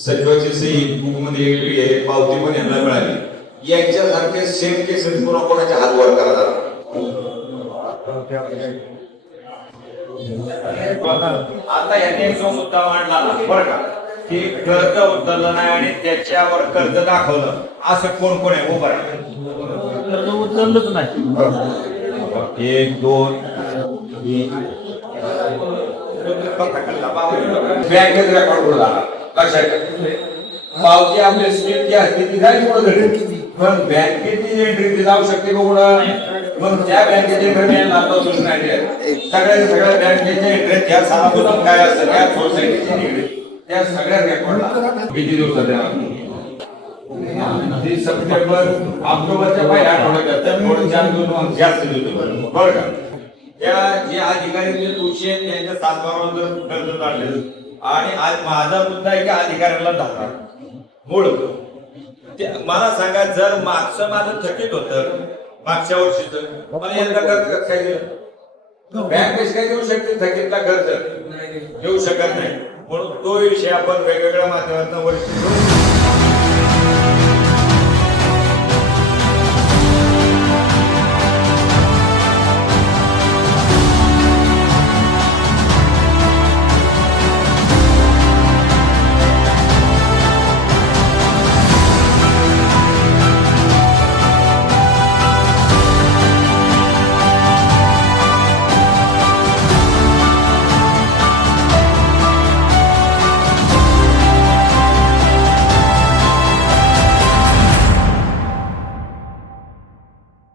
सचिवाची सही बुकमध्ये वेगळी आहे पावती पण यांना मिळाली. यांच्यासारखे सेम केसेस पुन्हा कोणाच्या हात वर करा जरा. आता यांनी जो मुद्दा मांडला बरं का? की कर्ज उचललं नाही आणि त्याच्यावर कर्ज दाखवलं. असं कोण कोण आहे? उभं राहा. कर्ज उचललंच नाही. एक दोन बँकेत रेकॉर्ड झाला लक्षात ठेवा. पावती आपली स्मितची असते ती झाली पुढे पण बँकेची एंट्री ती जाऊ शकते का पुढं मग त्या बँकेचे एंट्री लागतो सूचना आहे. सगळ्या सगळ्या बँकेच्या एंट्री त्या सहा साधारण काय असतं त्या सोसायटीची निगडीत त्या सगळ्या रेकॉर्डला किती दिवसात येणार? तीस सप्टेंबर ऑक्टोबरच्या पहिल्या आठवड्यात तर थोडं चार दिवस जास्त दिवस बरं का? त्या जे अधिकारी जे दोषी आहेत त्यांच्या सातबारावर जर कर्ज काढले आणि आज माझा मुद्दा आहे की अधिकाऱ्याला धरणार. मूळ. ते मला सांगा जर मागचं माझं थकीत होतं मागच्या वर्षीच मला यंदा कर्ज काय बँक कशी काय देऊ शकते थकीतला कर्ज देऊ शकत नाही. म्हणून तो विषय आपण वेगवेगळ्या माध्यमातून वरती